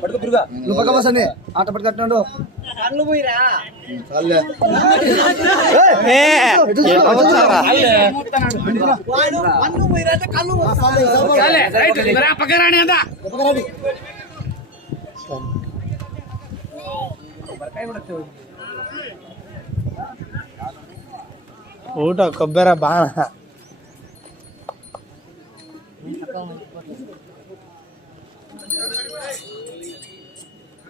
పట్టుకో బిరుగా నువ్వు పక్క బసండి ఆట పట్టుకట్టినాడు కళ్ళు పోయిరా చాలే.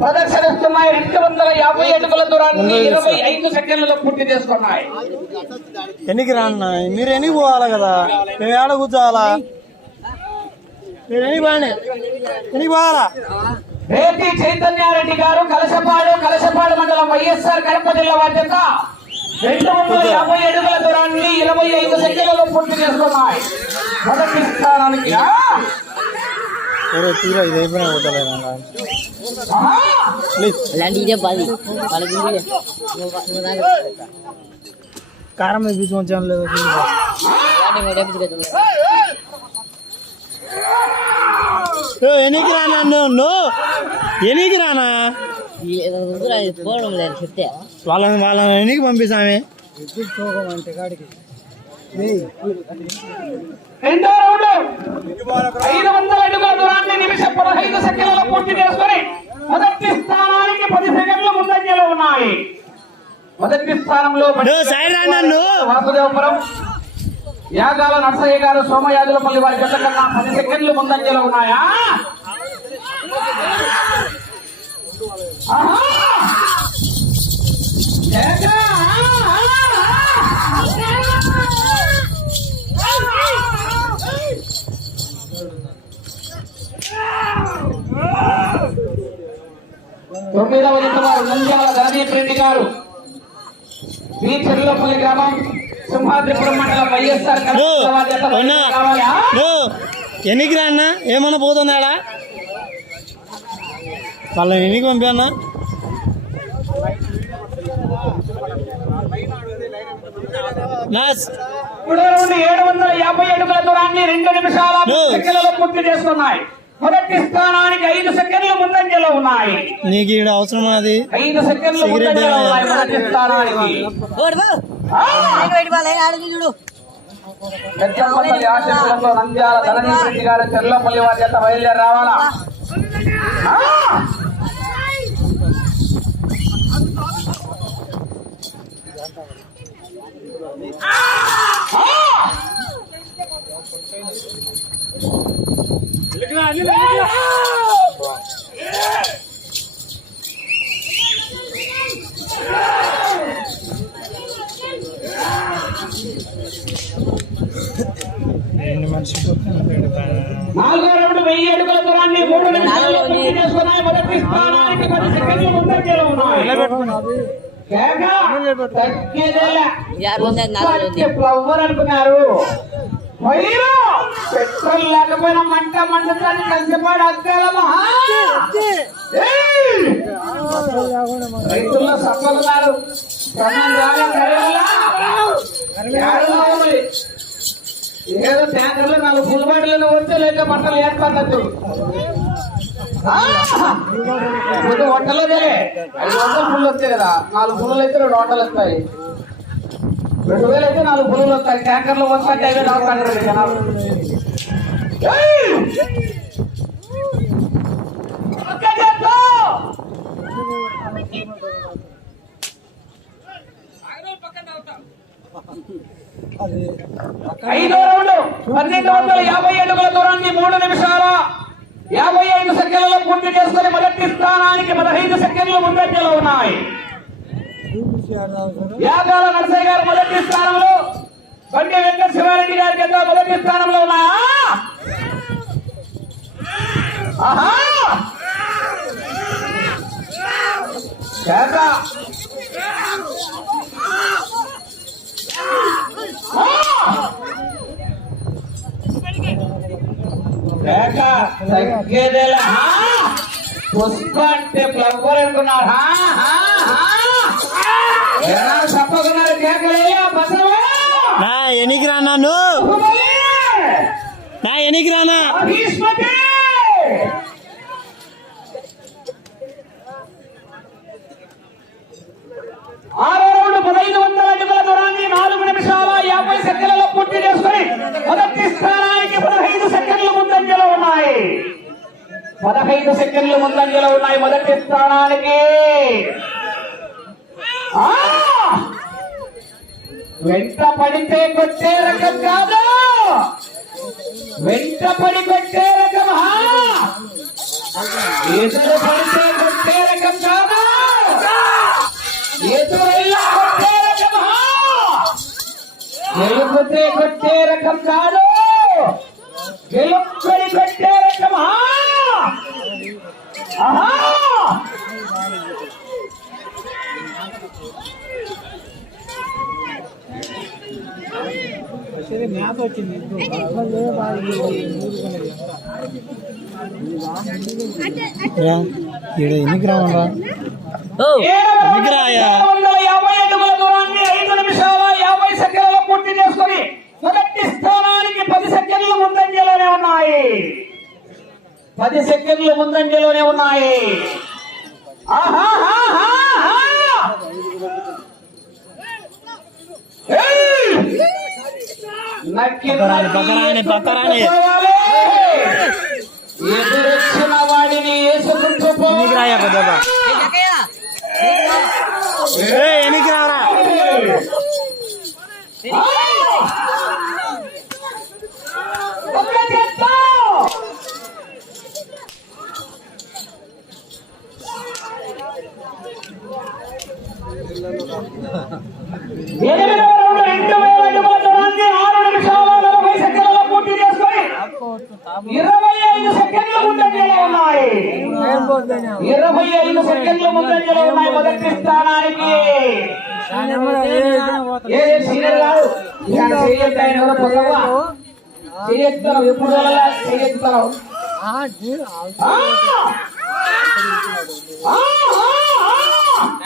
ప్రదర్శనిస్తున్నాయి రెండు వందల యాభై అడుగుల దూరాన్ని ఇరవై ఐదు సెకండ్లలో పూర్తి చేసుకున్నాయి. ఎన్నికి రాన్న మీరు ఎనికి పోవాలి కదా? మేము ఏడ కూర్చోవాలా? మీరు ఎనికి బాగానే ఎనికి పోవాలా వేపి చైతన్యారెడ్డి గారు కలశపాడు కలశపాడు మండలం వైఎస్ఆర్ కడప జిల్లా చేత రెండు వందల యాభై అడుగుల దూరాన్ని ఇరవై ఐదు సెకండ్లలో పూర్తి చేసుకున్నాయి. మొదటి స్థానానికి రా. ఒరే తీరా ఇది అయిపోయినా కొట్టలేదు ఆహా! ఇలాంటి ఇదే పది వాళ్ళకి ఇందులే. నువ్వు నువ్వు దానికి పెట్టు. కారం వేపించుకోవచ్చు లేదు ఇలాంటి మూడు ఎపిసోడ్లు ఉన్నాయి. ఎనికి రానా నువ్వు ఎనికి రానా ఈ ఏదో ముందు అది పోవడం లేదు చెప్తే వాళ్ళని వాళ్ళని ఎనికి పంపిస్తామే రెండో రౌండ్ ఐదు వందల అడుగుల దూరాన్ని నిమిషం పదహైదు సెకండ్లలో పూర్తి చేసుకొని మొదటి స్థానానికి పది సెకండ్లు ముందంజలో ఉన్నాయి మొదటి స్థానంలో. వాసుదేవపురం యాగాల నర్సయ్య గారు సోమయాజులపల్లి వారి జత కన్నా పది సెకండ్లు ముందంజలో ఉన్నాయా ఆహా! వారు నంద్యాల ధనదీప్ రెడ్డి గారు గ్రామం సింహాద్రిపురం మండలం వైఎస్ఆర్ ఏమన్నా పోతున్నాడా వాళ్ళని ఎనికి పంపానా ఏడు వందల యాభై అడుగుల దూరాన్ని రెండు నిమిషాల పూర్తి చేస్తున్నాయి. మొదటి స్థానానికి ఐదు సెకండ్లు ముందంజలో ఉన్నాయి. నీకు ఈడ అవసరమా అది ఐదు సెకండ్లు ముందంజలో? ఉన్నాయి మొదటి స్థానానికి. ఆశీస్సులతో నంద్యాల ధననీతి రెడ్డి గారు చెర్లపల్లి వారి చేత బయలుదేరి రావాలా? ఫ్లవర్ అనుకున్నారు. పెట్రోల్ లేకపోయినా మంట మండుతాన్ని కలిసిపాడు అక్కాల! రైతుల్లో. ఏదో ట్యాంకర్లో నాలుగు ఫుల్ బాటిల్ వస్తే లేక బట్టలు ఏర్పడద్దు రెండు వంటలు ఐదు వందలు పుల్లలు వస్తాయి కదా. నాలుగు పుల్లలు అయితే రెండు వంటలు వస్తాయి. రెండు వేలు అయితే నాలుగు పుల్లలు వస్తాయి. ట్యాంకర్లు వస్తాయి ఐదు నాలుగు జనాలు ఐదో రౌండ్ పన్నెండు వందల యాభై ఉన్నాయి. యాగాల నరసయ్య గారు మొదటి స్థానంలో బండి వెంకట శివారెడ్డి గారి జత మొదటి స్థానంలో ఉన్నాయా? ఆహా! కేక. ఆ! పుష్ప అంటే ప్లంబర్ అనుకున్నారు ఆ, ఆ, ఆ. జనాలు తప్పకున్నారు కేకలేయా బసవా నా ఎనికి రానా నువ్వు నా ఎనికి రానా భీష్మకే ఆరో రౌండ్ పదహైదు వందల అడుగుల దూరాన్ని నాలుగు నిమిషాల యాభై సెకండ్లలో పూర్తి చేసుకుని మొదటి స్థానానికి పదహైదు సెకండ్లు ముందంజలో ఉన్నాయి పదహైదు సెకండ్లు ముందంజలో ఉన్నాయి. మొదటి స్థానానికి. వెంట పడితే కొట్టే రకం కాదు. వెంట పడి కొట్టే రకం ఎదురు పడితే కొట్టే రకం కాదు. ఎదురెల్లా కొట్టే రకం గెలుపుతే కొట్టే రకం కాదు. గెలుపుకొని కొట్టే రకం హా! ఆహా రా? ఈడ ఎనికి రావరా ఓ ఎనికి రాయా వందల యాభై అడుగుల దూరాన్ని ఐదు నిమిషాల యాభై సెకండ్లలో పూర్తి చేసుకుని మొదటి స్థానానికి పది సెకండ్లు ముందంజలోనే ఉన్నాయి. పది సెకండ్లు ముందంజలోనే ఉన్నాయి. ఎదురొచ్చిన వాడిని వేసుకుంటూ ఎనికి రాయా పెద్దగా ఏ ఎనికి రారా ఒక్క చెత్త ఎనిమిదవ రౌండ్ రెండు వేల అడుగుల దూరాన్ని ఆరు నిమిషాల నలభై సెకండ్లలో పూర్తి చేసుకొని ఇరవై ఐదు సెకండ్ల ముందంజలో ఉన్నాయి ఇరవై ఐదు సెకండ్ల ముందంజలో ఉన్నాయి మొదటి స్థానానికి ఏ సీనియర్ గారు ఇక్కడ చేయొద్దు ఆయన ఎవరో పొగవా చేయొత్తావు ఎప్పుడు వెళ్ళాలా చేయొత్తావు ఆ! ఆ! ఆ! ఏయ్! నంద్యాల రెడ్డి గారు బీచర్లపల్లి వారి యొక్క బయలుదేరి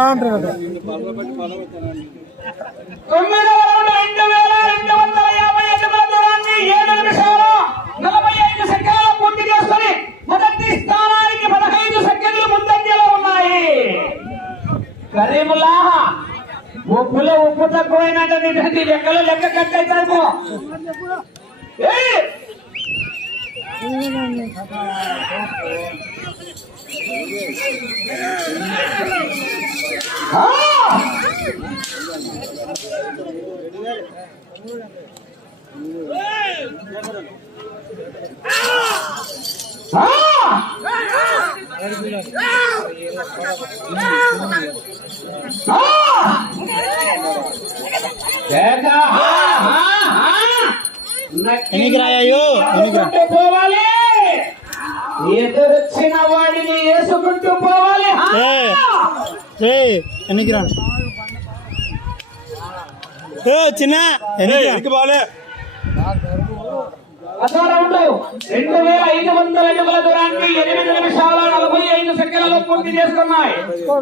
అంటారు తొమ్మిదవ ఉప్పులో ఉప్పు తక్కువైనటువంటి లెక్కలు లెక్క లెక్క కట్ అవుతారు ఎనికి రాయో ఎనికి పోవాలి. ఎదురొచ్చిన వాడిని వేసుకుంటూ పోవాలి. ఎనికి రా. ఏ చిన్న ఎనికి రా అదో రౌండ్. వేల ఐదు వందల అడుగుల దూరాన్ని ఎనిమిది నిమిషాల నలభై ఐదు సెకండ్లలో పూర్తి చేసుకున్నాయి.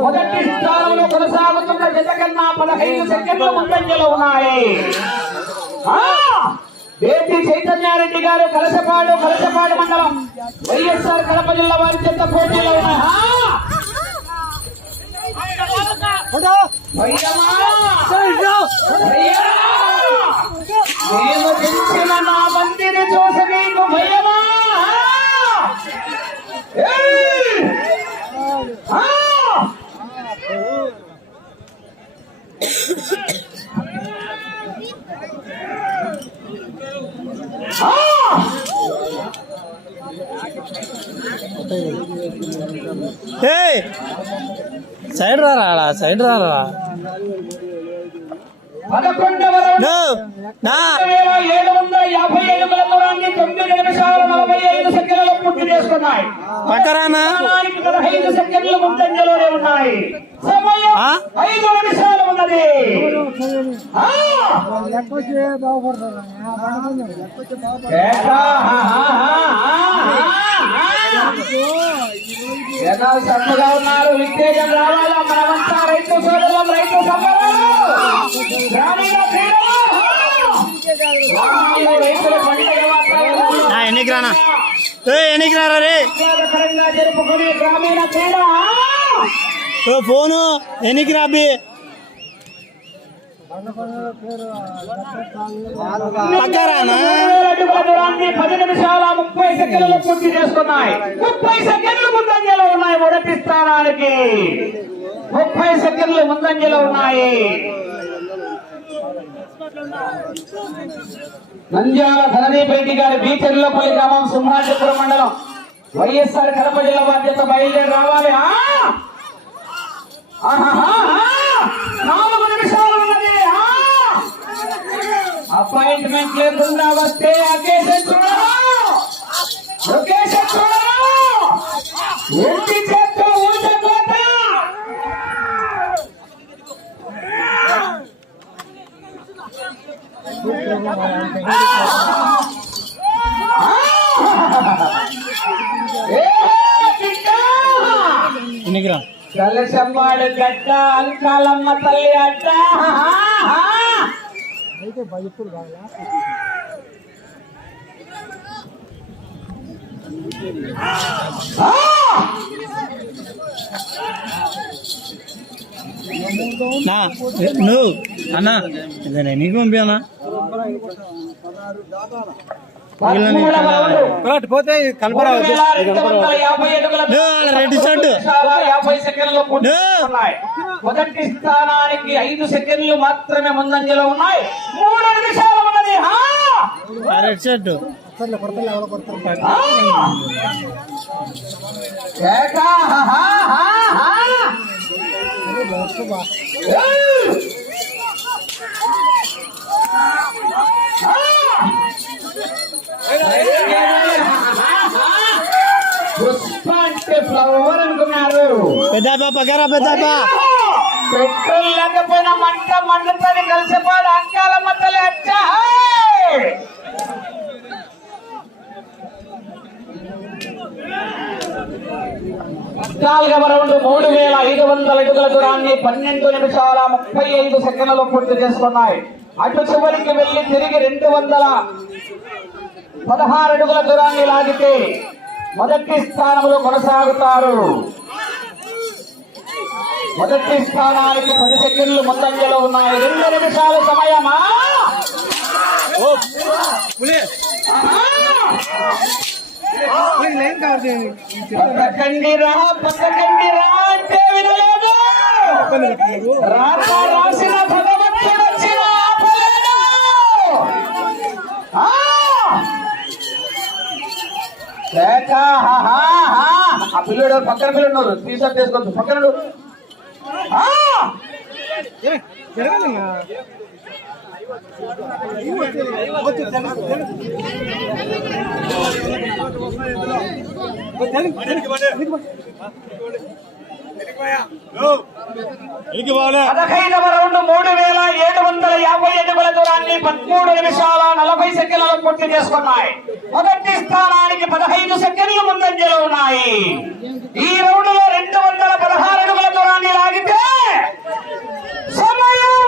మొదటి స్థానంలో కొనసాగుతున్న జత కన్నా పదహైదు సెకండ్ల ముందంజలో ఉన్నాయి! వేటి చైతన్యారెడ్డి గారు కలసపాడు కలసపాడు మండలం. వైఎస్ఆర్ కడప జిల్లా వారి చెత్త పోటీలో ఉన్నాయి. తెచ్చిన నా మందిని చూసి నీకు భయమా ఏయ్! ఆ! ఆ! ఏయ్ సైడ్ రారా సైడ్ రారా నో చేసుకున్నాయి పక్కరానా? పదహైదు సెకండ్లు ముందంజలోనే ఉన్నాయి. సమయం? ఐదు నిమిషాలు ఉన్నది. జనాలు సన్నగా ఉన్నారు. విత్తేజం రావాలా? మనమంతా రైతు సోదరులం రైతు సోదరులు. గ్రామీణ క్రీడలు ఎన్నికి రానా? ఎన్నికి రారా రే? ఫోను. ఎన్నికి రాబి పది నిమిషాల ముప్పై సెకండ్లు పూర్తి చేసుకున్నాయి ముప్పై సెకండ్లు ముందంజలో ఉన్నాయి. మొదటి స్థానానికి ముప్పై సెకండ్లు ముందంజలో ఉన్నాయి. నంద్యాల ధనదీప్ రెడ్డి గారి బీచర్లపల్లి గ్రామం సింహాచపురం మండలం. వైఎస్ఆర్ కడప జిల్లా బాధ్యత బయలుదేరి రావాలి. నాలుగు నిమిషాలు ఉన్నది. అపాయింట్మెంట్ లేకుండా వస్తే అకేషన్ చూడరు. లొకేషన్ చూడరు. ఒంటి కలసమ్మాడు గడ్డ అంకాలమ్మ తల్లి అడ్డ. నా నువ్వు అన్నా నీకు రౌండ్. పోతే వందల యాభై రెడ్డి షర్టు. సెకండ్లు. మొదటి స్థానానికి ఐదు సెకండ్లు మాత్రమే ముందంజలో ఉన్నాయి. మూడు నిమిషాలు ఉన్నది. Red shirt. హా! పుష్ప అంటే ఫ్లవర్ అనుకున్నారు. పెద్దాపా పక్కరా పెద్దాపా. పెట్రోల్ లేకపోయినా మంట మండుతుంది కలిసిపోయి అంకాల మధ్యలో అచ్చా పద్నాలుగవ రౌండ్ మూడు వేల ఐదు వందల అడుగుల దూరాన్ని పన్నెండు నిమిషాల ముప్పై ఐదు సెకండ్లలో పూర్తి చేసుకున్నాయి. అటు చివరికి వెళ్ళి తిరిగి రెండు వందల పదహారు అడుగుల దూరాన్ని లాగితే మొదటి స్థానంలో కొనసాగుతారు. మొదటి స్థానానికి పది సెకండ్లు ముందంజలో ఉన్నాయి. రెండు నిమిషాలు సమయమా? పక్కకండి రా పక్కకండి రా అంటే లేక హా, హా, హా. ఆ పిల్లడు పక్కన పిల్లడు టీషర్ట్ వేసుకోవచ్చు పక్కన రౌండ్ మూడు వేల ఏడు వందల యాభై అడుగుల దూరాన్ని పదమూడు నిమిషాల నలభై సెకండ్ల పూర్తి చేసుకున్నాయి. మొదటి స్థానానికి పదహైదు సెకండ్లు ముందంజలో ఉన్నాయి. ఈ రౌండ్లో రెండు వందల పదహారు అడుగుల దూరాన్ని లాగితే సమయం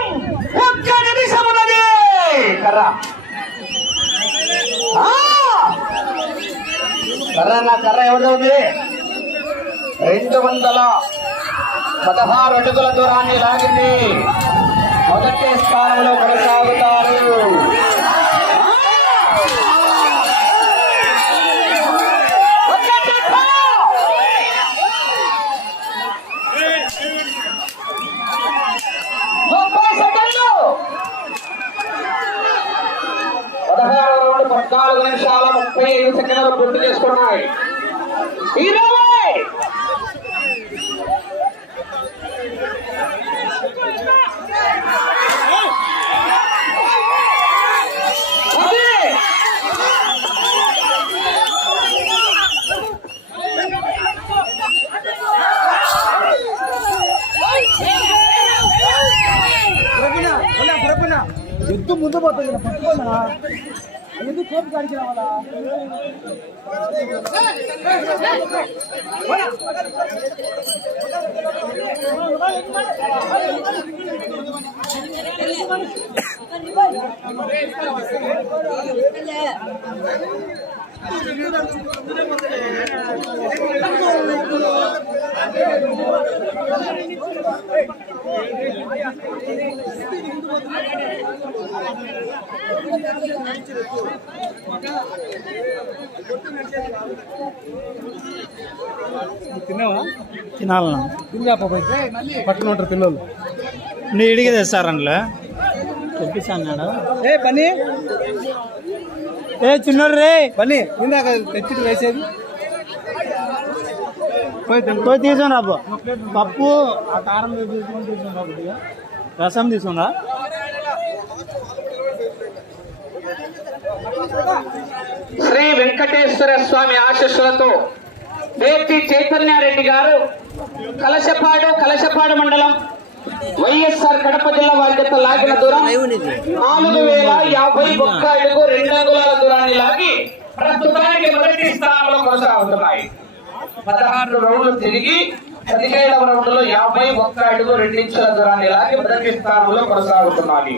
ఒక్క నిమిషమున్నది. కర్ర. కర్ర నా కర్ర ఎవరు ఉంది? రెండు వందల పదహారు అడుగుల దూరాన్ని లాగింది మొదటి స్థానంలో కొనసాగుతారు. ముందు పోతుంది ఇలా పట్టుకోనా ఎందుకు కోపి కాడికి రావాలా తిన్నావా తినాలన్నా తిన్నా పాప పట్టుకుని ఉంటారు పిల్లలు నీ ఇడిగి తెస్తారండ్లే తెప్పిస్తాడు ఏ పని ఏ చిన్నోడు రే పని ఇందాక తెచ్చి వేసేది పోయి తీసుకుని రాబు పప్పు రసం తీసుకున్నా శ్రీ వెంకటేశ్వర స్వామి ఆశస్సులతో దేవి చైతన్యారెడ్డి గారు కలశపాడు కలశపాడు మండలం వైఎస్ఆర్ కడప జిల్లా వారి చేత లాగిన దూరం నాలుగు వేల యాభై ఒక్క అడుగు రెండు అంగుళాల దూరాన్ని లాగి ప్రస్తుతానికి మొదటి స్థానంలో కొనసాగుతున్నాయి. పదహారు రౌండ్లు తిరిగి పదిహేడవ రౌండ్లో యాభై ఒక్క అడుగు రెండించుల దూరాన్ని లాగి మొదటి స్థానంలో కొనసాగుతున్నాయి.